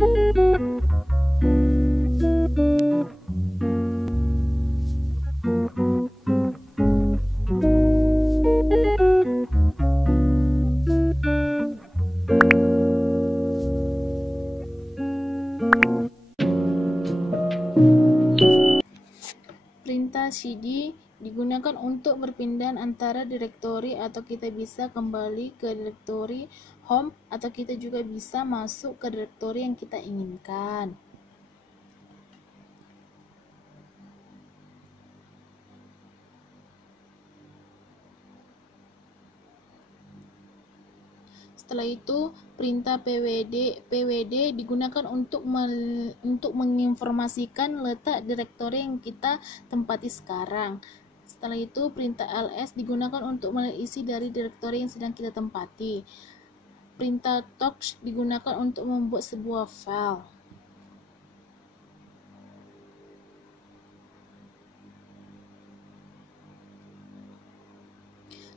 Perintah cd digunakan untuk berpindah antara direktori atau kita bisa kembali ke direktori home atau kita juga bisa masuk ke direktori yang kita inginkan. Setelah itu, perintah pwd digunakan untuk menginformasikan letak direktori yang kita tempati sekarang. Setelah itu, perintah ls digunakan untuk melihat isi dari direktori yang sedang kita tempati. Perintah touch digunakan untuk membuat sebuah file.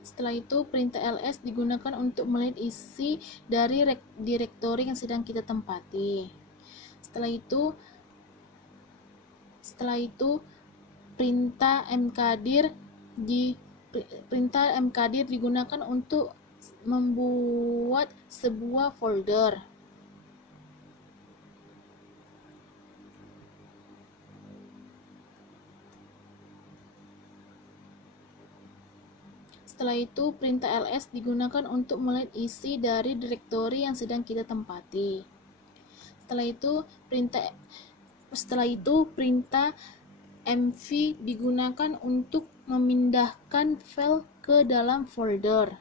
Setelah itu, perintah ls digunakan untuk melihat isi dari direktori yang sedang kita tempati. Setelah itu perintah mkdir digunakan untuk membuat sebuah folder. Setelah itu, perintah ls digunakan untuk melihat isi dari direktori yang sedang kita tempati. Setelah itu, perintah mv digunakan untuk memindahkan file ke dalam folder.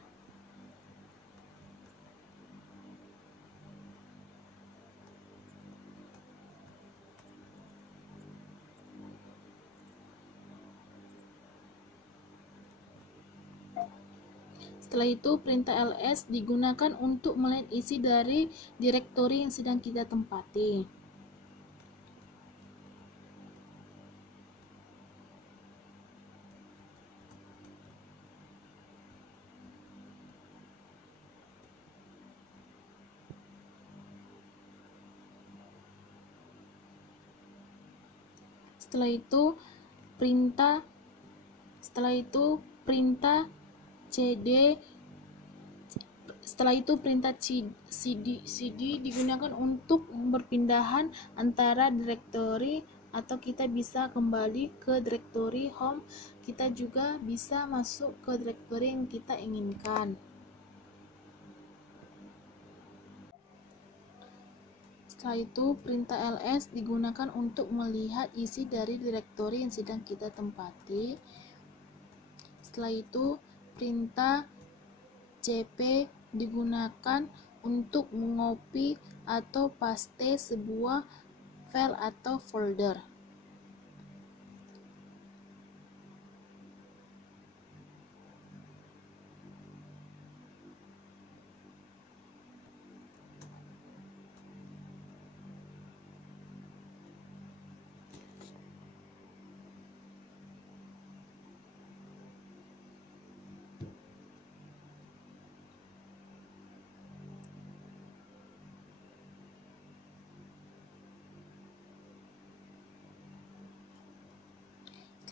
Setelah itu, perintah ls digunakan untuk melihat isi dari direktori yang sedang kita tempati. Setelah perintah cd digunakan untuk berpindahan antara direktori atau kita bisa kembali ke direktori home, kita juga bisa masuk ke direktori yang kita inginkan. Setelah itu, perintah ls digunakan untuk melihat isi dari direktori yang sedang kita tempati. Setelah itu, perintah cp digunakan untuk mengopi atau paste sebuah file atau folder.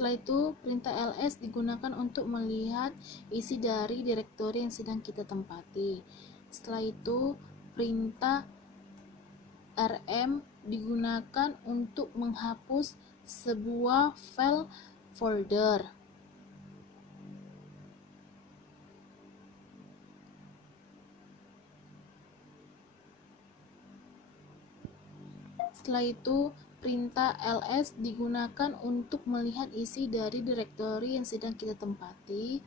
Setelah itu, perintah ls digunakan untuk melihat isi dari direktori yang sedang kita tempati. Setelah itu, perintah rm digunakan untuk menghapus sebuah file folder. Setelah itu, perintah ls digunakan untuk melihat isi dari direktori yang sedang kita tempati.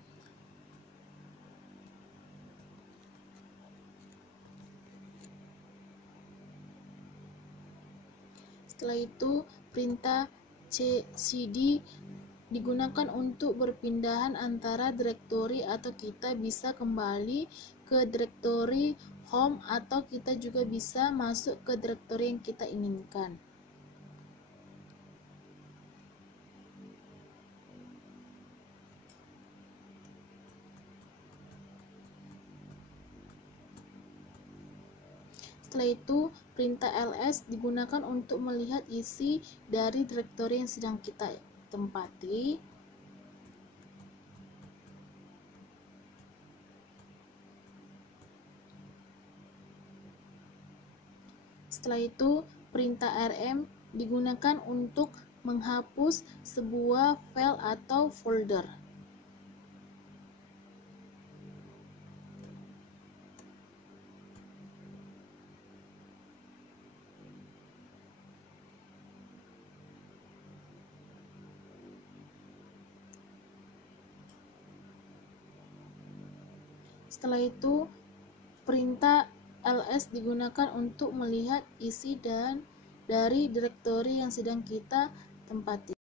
Setelah itu, perintah cd digunakan untuk berpindahan antara direktori atau kita bisa kembali ke direktori home atau kita juga bisa masuk ke direktori yang kita inginkan. Setelah itu, perintah ls digunakan untuk melihat isi dari direktori yang sedang kita tempati. Setelah itu, perintah rm digunakan untuk menghapus sebuah file atau folder. Setelah itu, perintah ls digunakan untuk melihat isi dari direktori yang sedang kita tempati.